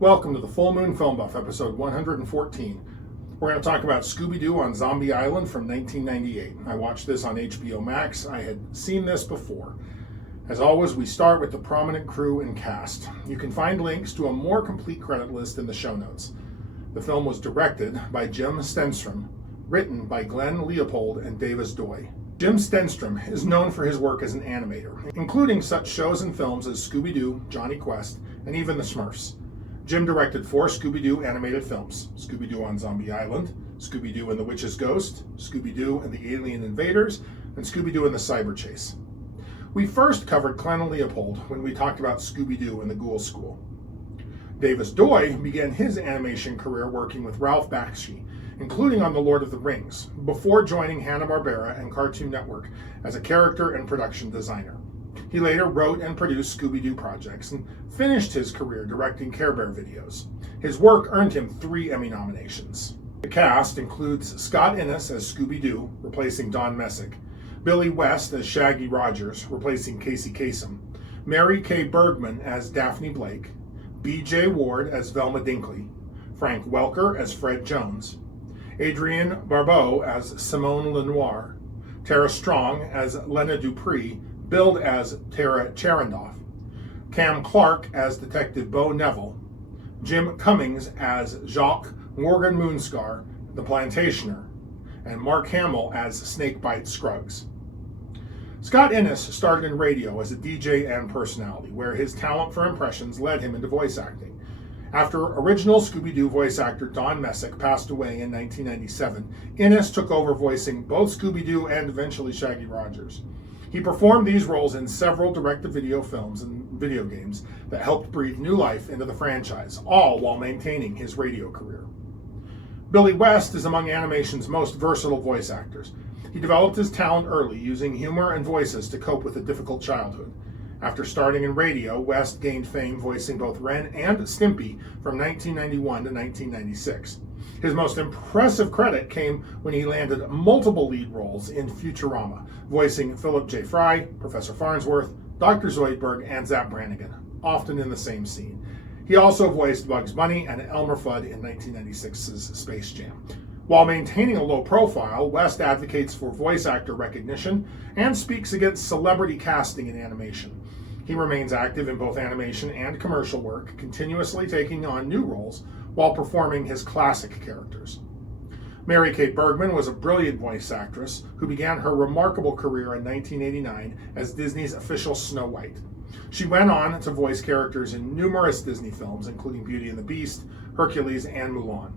Welcome to the Full Moon Film Buff, episode 114. We're going to talk about Scooby-Doo on Zombie Island from 1998. I watched this on HBO Max. I had seen this before. As always, we start with the prominent crew and cast. You can find links to a more complete credit list in the show notes. The film was directed by Jim Stenstrom, written by Glenn Leopold and Davis Doy. Jim Stenstrom is known for his work as an animator, including such shows and films as Scooby-Doo, Johnny Quest, and even The Smurfs. Jim directed 4 Scooby-Doo animated films: Scooby-Doo on Zombie Island, Scooby-Doo and the Witch's Ghost, Scooby-Doo and the Alien Invaders, and Scooby-Doo and the Cyber Chase. We first covered Glenn Leopold when we talked about Scooby-Doo and the Ghoul School. Davis Doy began his animation career working with Ralph Bakshi, including on The Lord of the Rings, before joining Hanna-Barbera and Cartoon Network as a character and production designer. He later wrote and produced Scooby-Doo projects and finished his career directing Care Bear videos. His work earned him 3 Emmy nominations. The cast includes Scott Innes as Scooby-Doo, replacing Don Messick, Billy West as Shaggy Rogers, replacing Casey Kasem, Mary Kay Bergman as Daphne Blake, B.J. Ward as Velma Dinkley, Frank Welker as Fred Jones, Adrienne Barbeau as Simone Lenoir, Tara Strong as Lena Dupree, billed as Tara Charendoff, Cam Clark as Detective Bo Neville, Jim Cummings as Jacques Morgan Moonscar, the Plantationer, and Mark Hamill as Snakebite Scruggs. Scott Innes started in radio as a DJ and personality, where his talent for impressions led him into voice acting. After original Scooby-Doo voice actor Don Messick passed away in 1997, Innes took over voicing both Scooby-Doo and eventually Shaggy Rogers. He performed these roles in several direct-to-video films and video games that helped breathe new life into the franchise, all while maintaining his radio career. Billy West is among animation's most versatile voice actors. He developed his talent early, using humor and voices to cope with a difficult childhood. After starting in radio, West gained fame voicing both Ren and Stimpy from 1991 to 1996. His most impressive credit came when he landed multiple lead roles in Futurama, voicing Philip J. Fry, Professor Farnsworth, Dr. Zoidberg, and Zap Brannigan, often in the same scene. He also voiced Bugs Bunny and Elmer Fudd in 1996's Space Jam. While maintaining a low profile, West advocates for voice actor recognition and speaks against celebrity casting in animation. He remains active in both animation and commercial work, continuously taking on new roles while performing his classic characters. Mary Kay Bergman was a brilliant voice actress who began her remarkable career in 1989 as Disney's official Snow White. She went on to voice characters in numerous Disney films, including Beauty and the Beast, Hercules, and Mulan.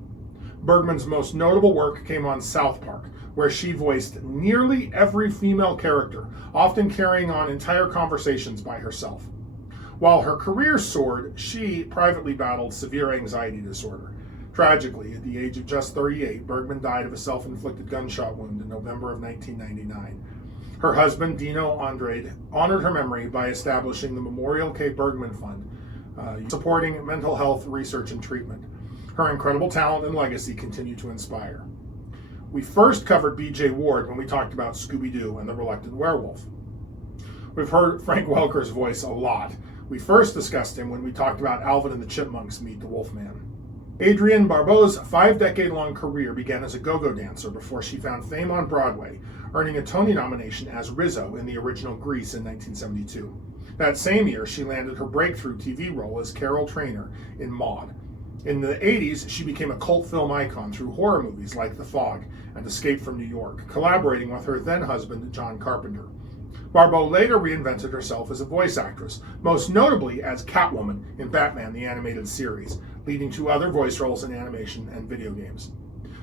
Bergman's most notable work came on South Park, where she voiced nearly every female character, often carrying on entire conversations by herself. While her career soared, she privately battled severe anxiety disorder. Tragically, at the age of just 38, Bergman died of a self-inflicted gunshot wound in November of 1999. Her husband, Dino Andrade, honored her memory by establishing the Memorial K. Bergman Fund, supporting mental health research and treatment. Her incredible talent and legacy continue to inspire. We first covered B.J. Ward when we talked about Scooby-Doo and the Reluctant Werewolf. We've heard Frank Welker's voice a lot. We first discussed him when we talked about Alvin and the Chipmunks Meet the Wolfman. Adrienne Barbeau's 5-decade-long career began as a go-go dancer before she found fame on Broadway, earning a Tony nomination as Rizzo in the original Grease in 1972. That same year, she landed her breakthrough TV role as Carol Trainer in Maude. In the 80s, she became a cult film icon through horror movies like The Fog and Escape from New York, collaborating with her then-husband, John Carpenter. Barbeau later reinvented herself as a voice actress, most notably as Catwoman in Batman the Animated Series, leading to other voice roles in animation and video games.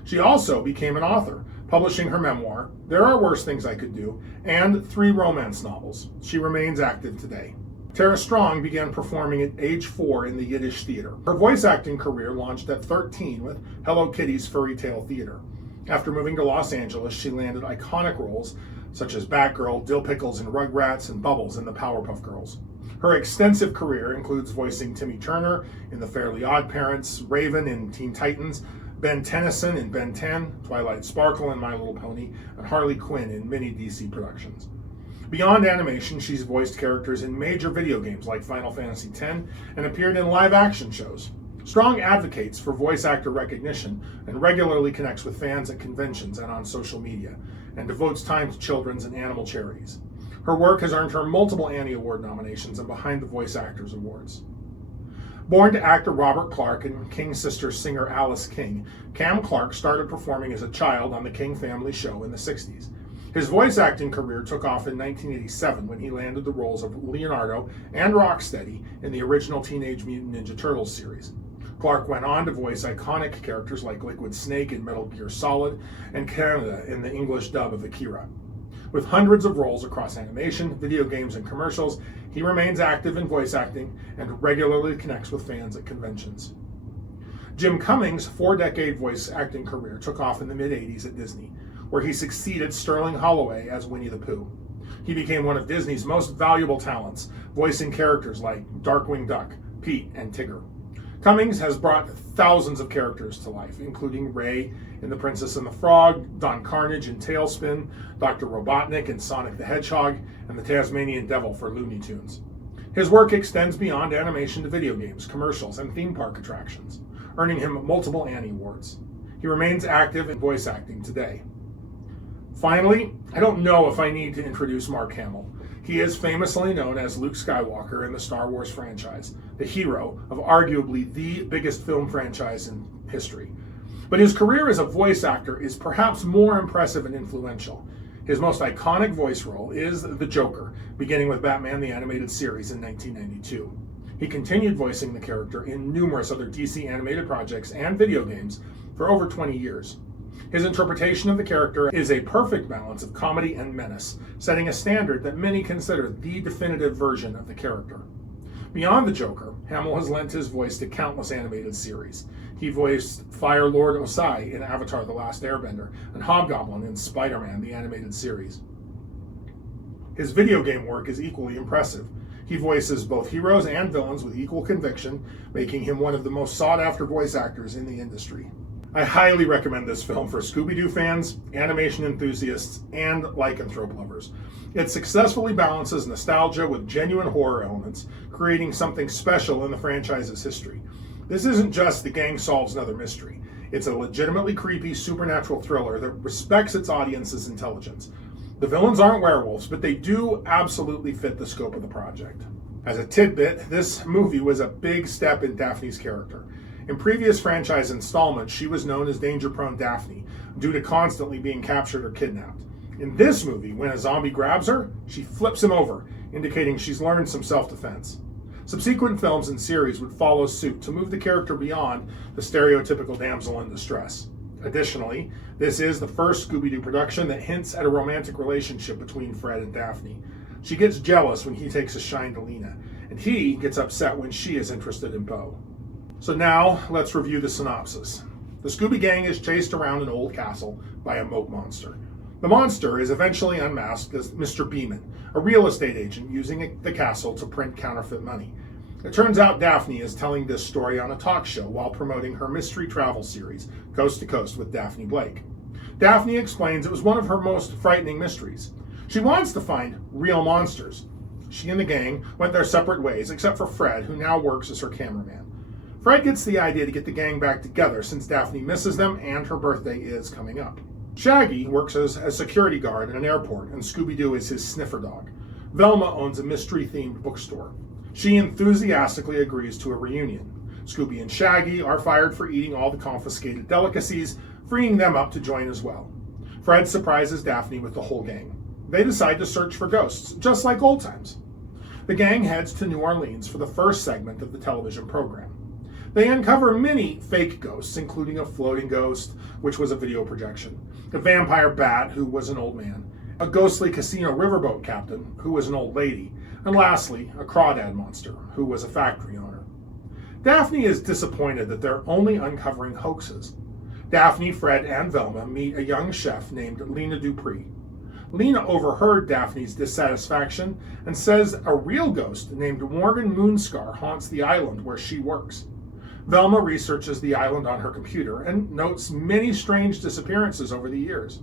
She also became an author, publishing her memoir, There Are Worse Things I Could Do, and 3 romance novels. She remains active today. Tara Strong began performing at age 4 in the Yiddish theater. Her voice acting career launched at 13 with Hello Kitty's Fairy Tale Theater. After moving to Los Angeles, she landed iconic roles such as Batgirl, Dill Pickles in Rugrats, and Bubbles in the Powerpuff Girls. Her extensive career includes voicing Timmy Turner in The Fairly Odd Parents, Raven in Teen Titans, Ben Tennyson in Ben 10, Twilight Sparkle in My Little Pony, and Harley Quinn in many DC productions. Beyond animation, she's voiced characters in major video games like Final Fantasy X and appeared in live-action shows. Strong advocates for voice actor recognition and regularly connects with fans at conventions and on social media, and devotes time to children's and animal charities. Her work has earned her multiple Annie Award nominations and Behind the Voice Actors Awards. Born to actor Robert Clark and King's sister singer Alice King, Cam Clark started performing as a child on the King family show in the 60s. His voice acting career took off in 1987 when he landed the roles of Leonardo and Rocksteady in the original Teenage Mutant Ninja Turtles series. Clark went on to voice iconic characters like Liquid Snake in Metal Gear Solid and Canada in the English dub of Akira. With hundreds of roles across animation, video games, and commercials, he remains active in voice acting and regularly connects with fans at conventions. Jim Cummings' 4-decade voice acting career took off in the mid-80s at Disney, where he succeeded Sterling Holloway as Winnie the Pooh. He became one of Disney's most valuable talents, voicing characters like Darkwing Duck, Pete, and Tigger. Cummings has brought thousands of characters to life, including Ray in The Princess and the Frog, Don Carnage in Tailspin, Dr. Robotnik in Sonic the Hedgehog, and the Tasmanian Devil for Looney Tunes. His work extends beyond animation to video games, commercials, and theme park attractions, earning him multiple Annie Awards. He remains active in voice acting today. Finally, I don't know if I need to introduce Mark Hamill. He is famously known as Luke Skywalker in the Star Wars franchise, the hero of arguably the biggest film franchise in history. But his career as a voice actor is perhaps more impressive and influential. His most iconic voice role is the Joker, beginning with Batman the Animated Series in 1992. He continued voicing the character in numerous other DC animated projects and video games for over 20 years. His interpretation of the character is a perfect balance of comedy and menace, setting a standard that many consider the definitive version of the character. Beyond the Joker, Hamill has lent his voice to countless animated series. He voiced Fire Lord Osai in Avatar: The Last Airbender and Hobgoblin in Spider-Man: The Animated Series. His video game work is equally impressive. He voices both heroes and villains with equal conviction, making him one of the most sought-after voice actors in the industry. I highly recommend this film for Scooby-Doo fans, animation enthusiasts, and lycanthrope lovers. It successfully balances nostalgia with genuine horror elements, creating something special in the franchise's history. This isn't just the gang solves another mystery. It's a legitimately creepy supernatural thriller that respects its audience's intelligence. The villains aren't werewolves, but they do absolutely fit the scope of the project. As a tidbit, this movie was a big step in Daphne's character. In previous franchise installments, she was known as danger-prone Daphne due to constantly being captured or kidnapped. In this movie, when a zombie grabs her, she flips him over, indicating she's learned some self-defense. Subsequent films and series would follow suit to move the character beyond the stereotypical damsel in distress. Additionally, this is the first Scooby-Doo production that hints at a romantic relationship between Fred and Daphne. She gets jealous when he takes a shine to Lena, and he gets upset when she is interested in Bo. So now, let's review the synopsis. The Scooby Gang is chased around an old castle by a moat monster. The monster is eventually unmasked as Mr. Beeman, a real estate agent using the castle to print counterfeit money. It turns out Daphne is telling this story on a talk show while promoting her mystery travel series, Coast to Coast with Daphne Blake. Daphne explains it was one of her most frightening mysteries. She wants to find real monsters. She and the gang went their separate ways, except for Fred, who now works as her cameraman. Fred gets the idea to get the gang back together since Daphne misses them and her birthday is coming up. Shaggy works as a security guard in an airport, and Scooby-Doo is his sniffer dog. Velma owns a mystery-themed bookstore. She enthusiastically agrees to a reunion. Scooby and Shaggy are fired for eating all the confiscated delicacies, freeing them up to join as well. Fred surprises Daphne with the whole gang. They decide to search for ghosts, just like old times. The gang heads to New Orleans for the first segment of the television program. They uncover many fake ghosts, including a floating ghost, which was a video projection, a vampire bat, who was an old man, a ghostly casino riverboat captain, who was an old lady, and lastly, a crawdad monster, who was a factory owner. Daphne is disappointed that they're only uncovering hoaxes. Daphne, Fred, and Velma meet a young chef named Lena Dupree. Lena overheard Daphne's dissatisfaction and says a real ghost named Morgan Moonscar haunts the island where she works. Velma researches the island on her computer and notes many strange disappearances over the years.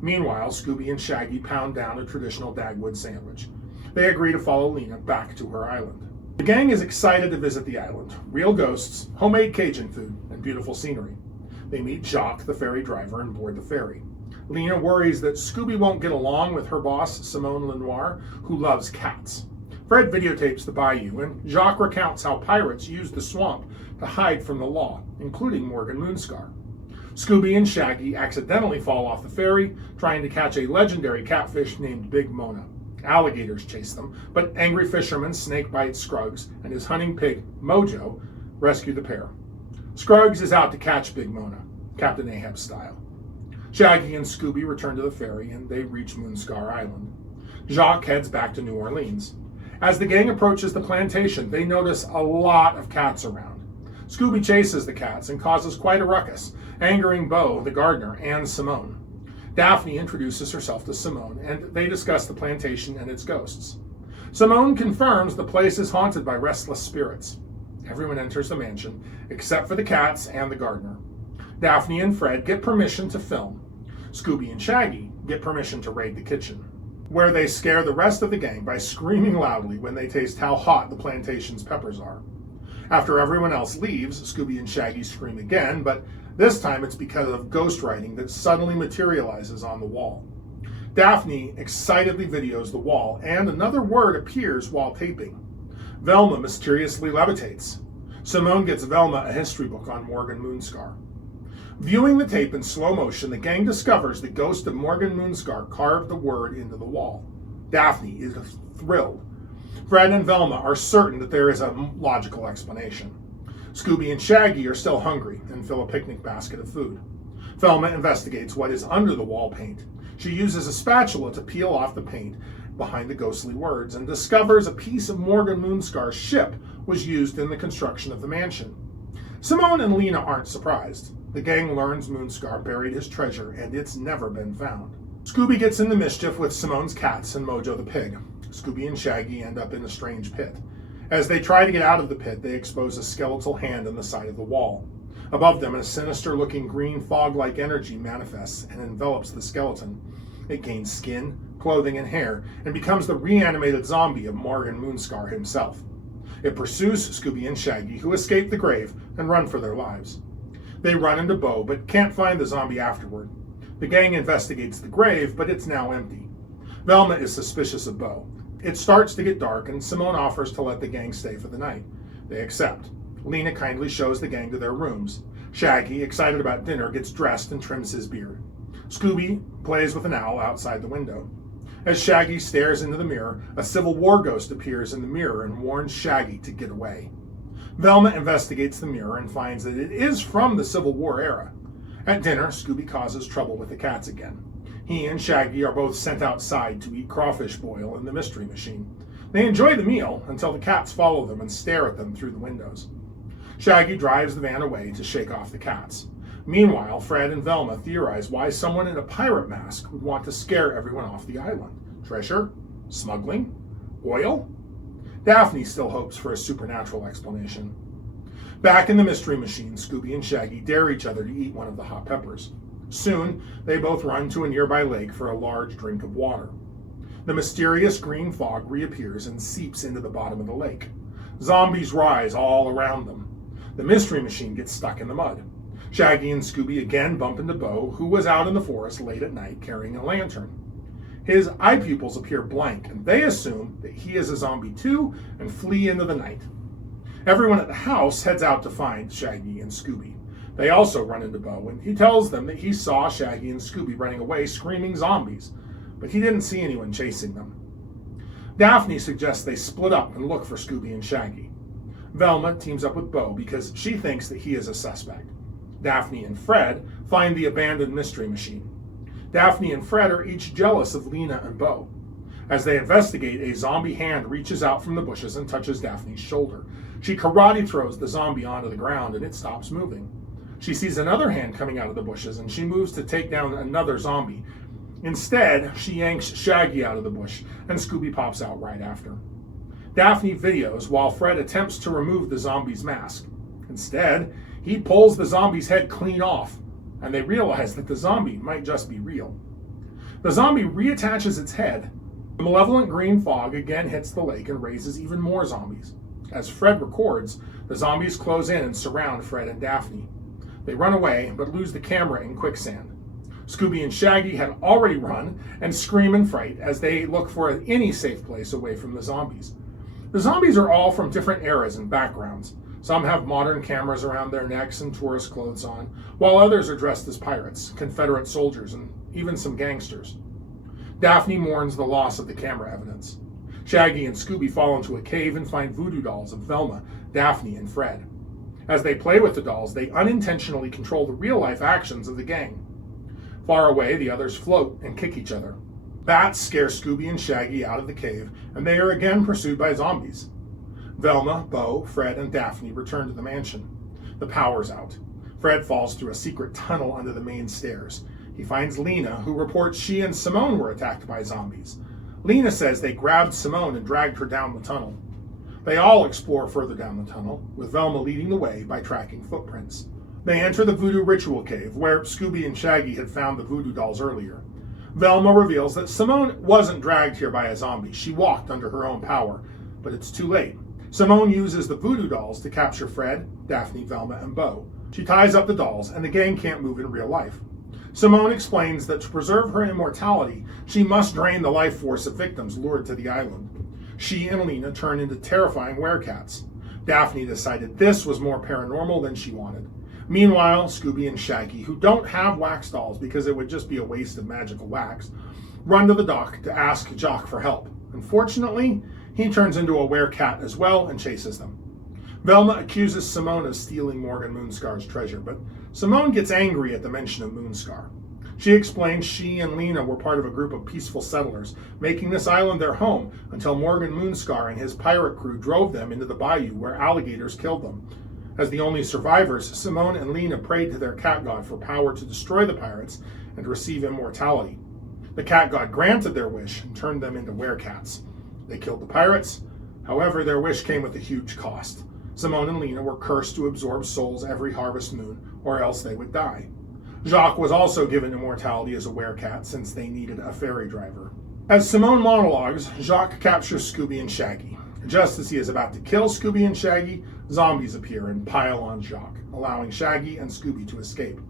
Meanwhile, Scooby and Shaggy pound down a traditional Dagwood sandwich. They agree to follow Lena back to her island. The gang is excited to visit the island. Real ghosts, homemade Cajun food, and beautiful scenery. They meet Jacques, the ferry driver, and board the ferry. Lena worries that Scooby won't get along with her boss, Simone Lenoir, who loves cats. Fred videotapes the bayou, and Jacques recounts how pirates used the swamp to hide from the law, including Morgan Moonscar. Scooby and Shaggy accidentally fall off the ferry, trying to catch a legendary catfish named Big Mona. Alligators chase them, but angry fisherman Snakebite Scruggs and his hunting pig, Mojo, rescue the pair. Scruggs is out to catch Big Mona, Captain Ahab style. Shaggy and Scooby return to the ferry, and they reach Moonscar Island. Jacques heads back to New Orleans. As the gang approaches the plantation, they notice a lot of cats around. Scooby chases the cats and causes quite a ruckus, angering Beau, the gardener, and Simone. Daphne introduces herself to Simone, and they discuss the plantation and its ghosts. Simone confirms the place is haunted by restless spirits. Everyone enters the mansion, except for the cats and the gardener. Daphne and Fred get permission to film. Scooby and Shaggy get permission to raid the kitchen, where they scare the rest of the gang by screaming loudly when they taste how hot the plantation's peppers are. After everyone else leaves, Scooby and Shaggy scream again, but this time it's because of ghost writing that suddenly materializes on the wall. Daphne excitedly videos the wall, and another word appears while taping. Velma mysteriously levitates. Simone gets Velma a history book on Morgan Moonscar. Viewing the tape in slow motion, the gang discovers the ghost of Morgan Moonscar carved the word into the wall. Daphne is thrilled. Fred and Velma are certain that there is a logical explanation. Scooby and Shaggy are still hungry and fill a picnic basket of food. Velma investigates what is under the wall paint. She uses a spatula to peel off the paint behind the ghostly words and discovers a piece of Morgan Moonscar's ship was used in the construction of the mansion. Simone and Lena aren't surprised. The gang learns Moonscar buried his treasure and it's never been found. Scooby gets into mischief with Simone's cats and Mojo the pig. Scooby and Shaggy end up in a strange pit. As they try to get out of the pit, they expose a skeletal hand in the side of the wall. Above them, a sinister-looking green fog-like energy manifests and envelops the skeleton. It gains skin, clothing, and hair, and becomes the reanimated zombie of Morgan Moonscar himself. It pursues Scooby and Shaggy, who escape the grave and run for their lives. They run into Beau, but can't find the zombie afterward. The gang investigates the grave, but it's now empty. Velma is suspicious of Beau. It starts to get dark, and Simone offers to let the gang stay for the night. They accept. Lena kindly shows the gang to their rooms. Shaggy, excited about dinner, gets dressed and trims his beard. Scooby plays with an owl outside the window. As Shaggy stares into the mirror, a Civil War ghost appears in the mirror and warns Shaggy to get away. Velma investigates the mirror and finds that it is from the Civil War era. At dinner, Scooby causes trouble with the cats again. He and Shaggy are both sent outside to eat crawfish boil in the Mystery Machine. They enjoy the meal until the cats follow them and stare at them through the windows. Shaggy drives the van away to shake off the cats. Meanwhile, Fred and Velma theorize why someone in a pirate mask would want to scare everyone off the island. Treasure? Smuggling? Oil? Daphne still hopes for a supernatural explanation. Back in the Mystery Machine, Scooby and Shaggy dare each other to eat one of the hot peppers. Soon, they both run to a nearby lake for a large drink of water. The mysterious green fog reappears and seeps into the bottom of the lake. Zombies rise all around them. The Mystery Machine gets stuck in the mud. Shaggy and Scooby again bump into Beau, who was out in the forest late at night carrying a lantern. His eye pupils appear blank, and they assume that he is a zombie too and flee into the night. Everyone at the house heads out to find Shaggy and Scooby. They also run into Beau, and he tells them that he saw Shaggy and Scooby running away screaming zombies, but he didn't see anyone chasing them. Daphne suggests they split up and look for Scooby and Shaggy. Velma teams up with Beau because she thinks that he is a suspect. Daphne and Fred find the abandoned Mystery Machine. Daphne and Fred are each jealous of Lena and Beau. As they investigate, a zombie hand reaches out from the bushes and touches Daphne's shoulder. She karate throws the zombie onto the ground and it stops moving. She sees another hand coming out of the bushes and she moves to take down another zombie. Instead, she yanks Shaggy out of the bush and Scooby pops out right after. Daphne videos while Fred attempts to remove the zombie's mask. Instead, he pulls the zombie's head clean off, and they realize that the zombie might just be real. The zombie reattaches its head. The malevolent green fog again hits the lake and raises even more zombies. As Fred records, the zombies close in and surround Fred and Daphne. They run away, but lose the camera in quicksand. Scooby and Shaggy had already run and scream in fright as they look for any safe place away from the zombies. The zombies are all from different eras and backgrounds. Some have modern cameras around their necks and tourist clothes on, while others are dressed as pirates, Confederate soldiers, and even some gangsters. Daphne mourns the loss of the camera evidence. Shaggy and Scooby fall into a cave and find voodoo dolls of Velma, Daphne, and Fred. As they play with the dolls, they unintentionally control the real-life actions of the gang. Far away, the others float and kick each other. Bats scare Scooby and Shaggy out of the cave, and they are again pursued by zombies. Velma, Bo, Fred, and Daphne return to the mansion. The power's out. Fred falls through a secret tunnel under the main stairs. He finds Lena, who reports she and Simone were attacked by zombies. Lena says they grabbed Simone and dragged her down the tunnel. They all explore further down the tunnel, with Velma leading the way by tracking footprints. They enter the voodoo ritual cave, where Scooby and Shaggy had found the voodoo dolls earlier. Velma reveals that Simone wasn't dragged here by a zombie. She walked under her own power, but it's too late. Simone uses the voodoo dolls to capture Fred, Daphne, Velma, and Bo. She ties up the dolls, and the gang can't move in real life. Simone explains that to preserve her immortality, she must drain the life force of victims lured to the island. She and Lena turn into terrifying werecats. Daphne decided this was more paranormal than she wanted. Meanwhile, Scooby and Shaggy, who don't have wax dolls because it would just be a waste of magical wax, run to the dock to ask Jock for help. Unfortunately, he turns into a werecat as well and chases them. Velma accuses Simone of stealing Morgan Moonscar's treasure, but Simone gets angry at the mention of Moonscar. She explains she and Lena were part of a group of peaceful settlers, making this island their home until Morgan Moonscar and his pirate crew drove them into the bayou where alligators killed them. As the only survivors, Simone and Lena prayed to their cat god for power to destroy the pirates and receive immortality. The cat god granted their wish and turned them into werecats. They killed the pirates. However, their wish came with a huge cost. Simone and Lena were cursed to absorb souls every harvest moon, or else they would die. Jacques was also given immortality as a werecat since they needed a ferry driver. As Simone monologues, Jacques captures Scooby and Shaggy. Just as he is about to kill Scooby and Shaggy, zombies appear and pile on Jacques, allowing Shaggy and Scooby to escape.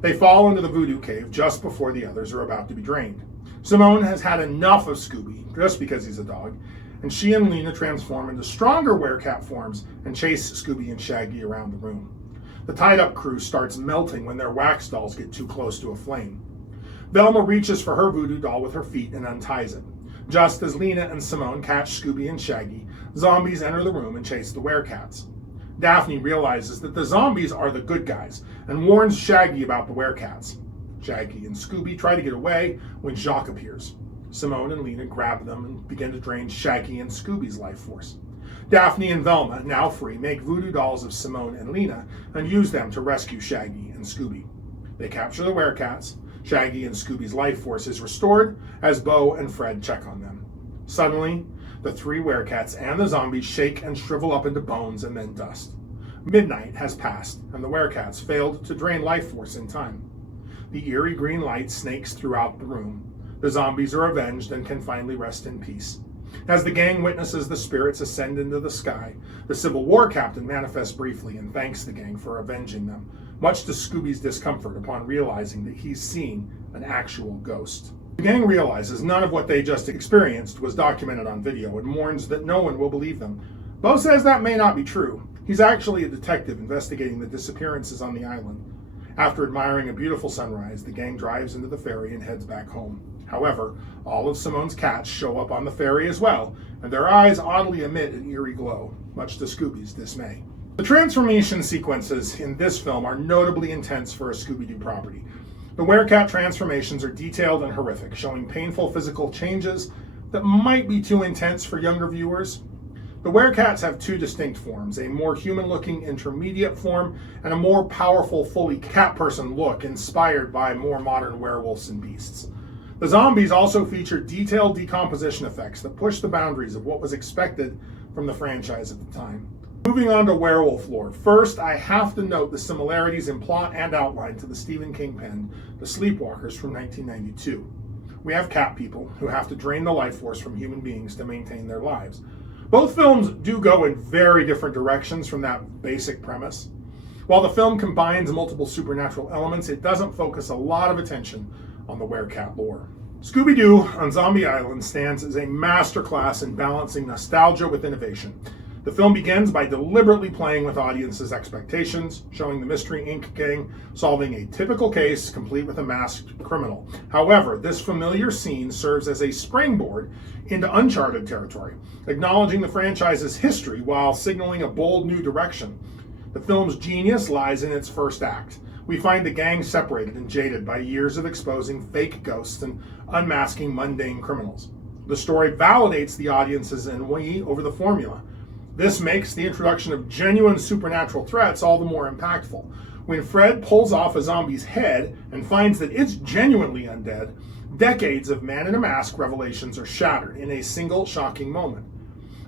They fall into the voodoo cave just before the others are about to be drained. Simone has had enough of Scooby, just because he's a dog, and she and Lena transform into stronger werecat forms and chase Scooby and Shaggy around the room. The tied-up crew starts melting when their wax dolls get too close to a flame. Velma reaches for her voodoo doll with her feet and unties it. Just as Lena and Simone catch Scooby and Shaggy, zombies enter the room and chase the werecats. Daphne realizes that the zombies are the good guys and warns Shaggy about the werecats. Shaggy and Scooby try to get away when Jacques appears. Simone and Lena grab them and begin to drain Shaggy and Scooby's life force. Daphne and Velma, now free, make voodoo dolls of Simone and Lena and use them to rescue Shaggy and Scooby. They capture the werecats. Shaggy and Scooby's life force is restored as Bo and Fred check on them. Suddenly, the three werecats and the zombies shake and shrivel up into bones and then dust. Midnight has passed, and the werecats failed to drain life force in time. The eerie green light snakes throughout the room. The zombies are avenged and can finally rest in peace. As the gang witnesses the spirits ascend into the sky, the Civil War captain manifests briefly and thanks the gang for avenging them, much to Scooby's discomfort upon realizing that he's seeing an actual ghost. The gang realizes none of what they just experienced was documented on video and mourns that no one will believe them. Bo says that may not be true. He's actually a detective investigating the disappearances on the island. After admiring a beautiful sunrise, the gang drives into the ferry and heads back home. However, all of Simone's cats show up on the ferry as well, and their eyes oddly emit an eerie glow, much to Scooby's dismay. The transformation sequences in this film are notably intense for a Scooby-Doo property. The werecat transformations are detailed and horrific, showing painful physical changes that might be too intense for younger viewers. The werecats have two distinct forms, a more human-looking intermediate form and a more powerful, fully cat-person look inspired by more modern werewolves and beasts. The zombies also feature detailed decomposition effects that push the boundaries of what was expected from the franchise at the time. Moving on to Werewolf Lore. First, I have to note the similarities in plot and outline to the Stephen King pen, The Sleepwalkers from 1992. We have cat people who have to drain the life force from human beings to maintain their lives. Both films do go in very different directions from that basic premise. While the film combines multiple supernatural elements, it doesn't focus a lot of attention on the werecat lore. Scooby-Doo on Zombie Island stands as a masterclass in balancing nostalgia with innovation. The film begins by deliberately playing with audiences' expectations, showing the Mystery Inc. gang solving a typical case complete with a masked criminal. However, this familiar scene serves as a springboard into uncharted territory, acknowledging the franchise's history while signaling a bold new direction. The film's genius lies in its first act. We find the gang separated and jaded by years of exposing fake ghosts and unmasking mundane criminals. The story validates the audience's ennui over the formula. This makes the introduction of genuine supernatural threats all the more impactful. When Fred pulls off a zombie's head and finds that it's genuinely undead, decades of man in a mask revelations are shattered in a single shocking moment.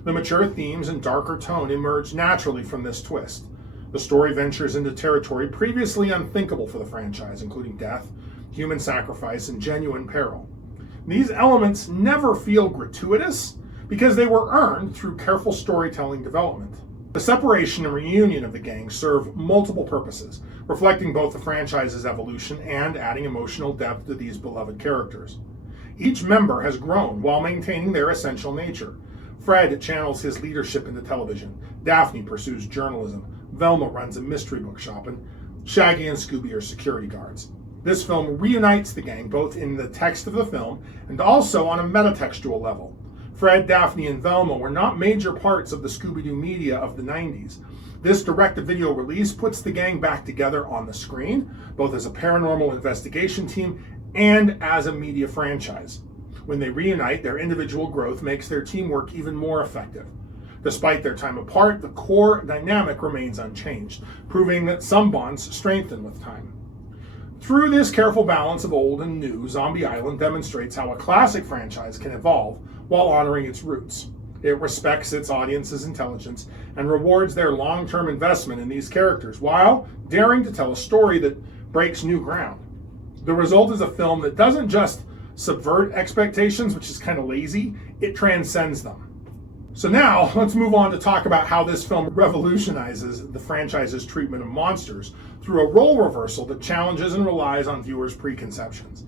The mature themes and darker tone emerge naturally from this twist. The story ventures into territory previously unthinkable for the franchise, including death, human sacrifice, and genuine peril. These elements never feel gratuitous because they were earned through careful storytelling development. The separation and reunion of the gang serve multiple purposes, reflecting both the franchise's evolution and adding emotional depth to these beloved characters. Each member has grown while maintaining their essential nature. Fred channels his leadership into television, Daphne pursues journalism, Velma runs a mystery bookshop, and Shaggy and Scooby are security guards. This film reunites the gang both in the text of the film and also on a metatextual level. Fred, Daphne, and Velma were not major parts of the Scooby-Doo media of the 90s. This direct-to-video release puts the gang back together on the screen, both as a paranormal investigation team and as a media franchise. When they reunite, their individual growth makes their teamwork even more effective. Despite their time apart, the core dynamic remains unchanged, proving that some bonds strengthen with time. Through this careful balance of old and new, Zombie Island demonstrates how a classic franchise can evolve while honoring its roots. It respects its audience's intelligence and rewards their long-term investment in these characters, while daring to tell a story that breaks new ground. The result is a film that doesn't just subvert expectations, which is kind of lazy, it transcends them. So now, let's move on to talk about how this film revolutionizes the franchise's treatment of monsters through a role reversal that challenges and relies on viewers' preconceptions.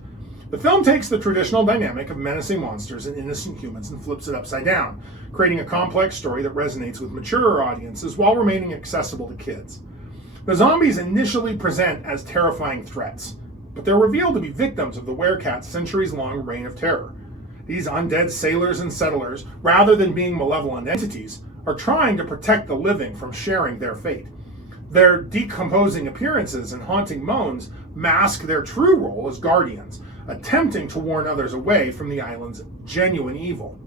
The film takes the traditional dynamic of menacing monsters and innocent humans and flips it upside down, creating a complex story that resonates with mature audiences while remaining accessible to kids. The zombies initially present as terrifying threats, but they're revealed to be victims of the werecat's centuries-long reign of terror. These undead sailors and settlers, rather than being malevolent entities, are trying to protect the living from sharing their fate. Their decomposing appearances and haunting moans mask their true role as guardians, attempting to warn others away from the island's genuine evil.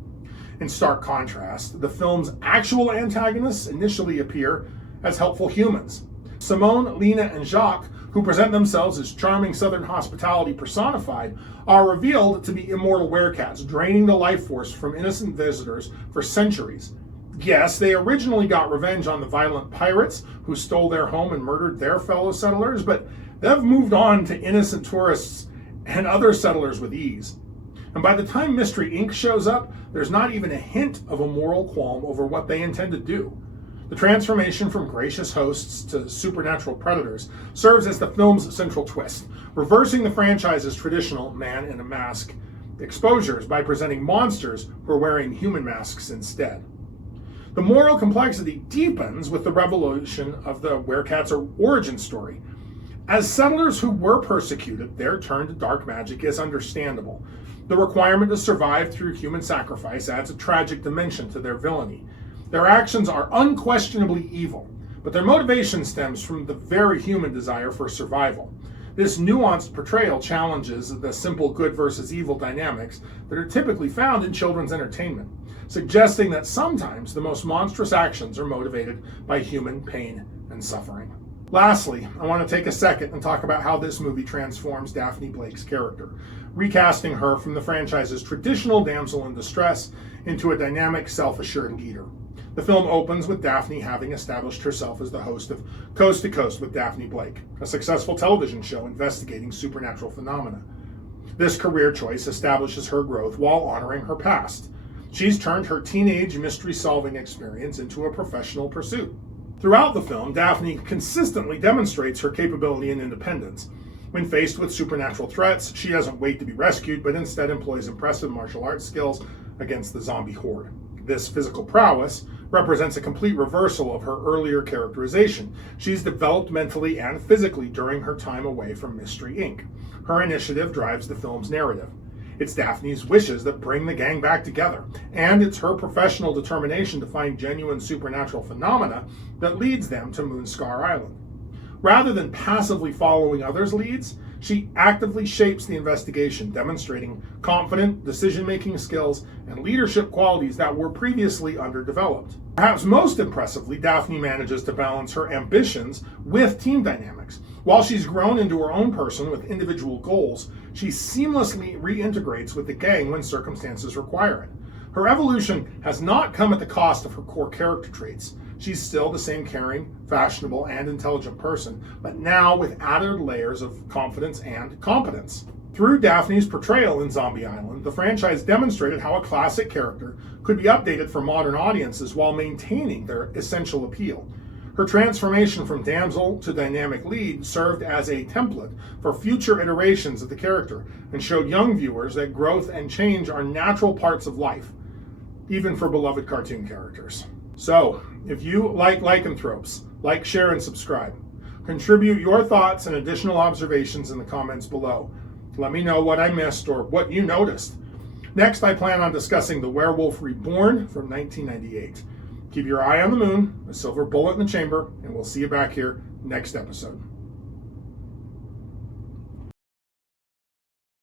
In stark contrast, the film's actual antagonists initially appear as helpful humans. Simone, Lena, and Jacques, who present themselves as charming Southern hospitality personified, are revealed to be immortal werecats, draining the life force from innocent visitors for centuries. Yes, they originally got revenge on the violent pirates who stole their home and murdered their fellow settlers, but they've moved on to innocent tourists and other settlers with ease. And by the time Mystery Inc. shows up, there's not even a hint of a moral qualm over what they intend to do. The transformation from gracious hosts to supernatural predators serves as the film's central twist, reversing the franchise's traditional man in a mask exposures by presenting monsters who are wearing human masks instead. The moral complexity deepens with the revelation of the werecat's origin story. As settlers who were persecuted, their turn to dark magic is understandable. The requirement to survive through human sacrifice adds a tragic dimension to their villainy. Their actions are unquestionably evil, but their motivation stems from the very human desire for survival. This nuanced portrayal challenges the simple good versus evil dynamics that are typically found in children's entertainment, suggesting that sometimes the most monstrous actions are motivated by human pain and suffering. Lastly, I want to take a second and talk about how this movie transforms Daphne Blake's character, recasting her from the franchise's traditional damsel in distress into a dynamic, self-assured leader. The film opens with Daphne having established herself as the host of Coast to Coast with Daphne Blake, a successful television show investigating supernatural phenomena. This career choice establishes her growth while honoring her past. She's turned her teenage mystery-solving experience into a professional pursuit. Throughout the film, Daphne consistently demonstrates her capability and independence. When faced with supernatural threats, she doesn't wait to be rescued, but instead employs impressive martial arts skills against the zombie horde. This physical prowess represents a complete reversal of her earlier characterization. She's developed mentally and physically during her time away from Mystery Inc. Her initiative drives the film's narrative. It's Daphne's wishes that bring the gang back together, and it's her professional determination to find genuine supernatural phenomena that leads them to Moonscar Island. Rather than passively following others' leads, she actively shapes the investigation, demonstrating confident decision-making skills and leadership qualities that were previously underdeveloped. Perhaps most impressively, Daphne manages to balance her ambitions with team dynamics. While she's grown into her own person with individual goals, she seamlessly reintegrates with the gang when circumstances require it. Her evolution has not come at the cost of her core character traits. She's still the same caring, fashionable, and intelligent person, but now with added layers of confidence and competence. Through Daphne's portrayal in Zombie Island, the franchise demonstrated how a classic character could be updated for modern audiences while maintaining their essential appeal. Her transformation from damsel to dynamic lead served as a template for future iterations of the character and showed young viewers that growth and change are natural parts of life, even for beloved cartoon characters. So, if you like lycanthropes, like, share, and subscribe. Contribute your thoughts and additional observations in the comments below. Let me know what I missed or what you noticed. Next, I plan on discussing The Werewolf Reborn from 1998. Keep your eye on the moon, a silver bullet in the chamber, and we'll see you back here next episode.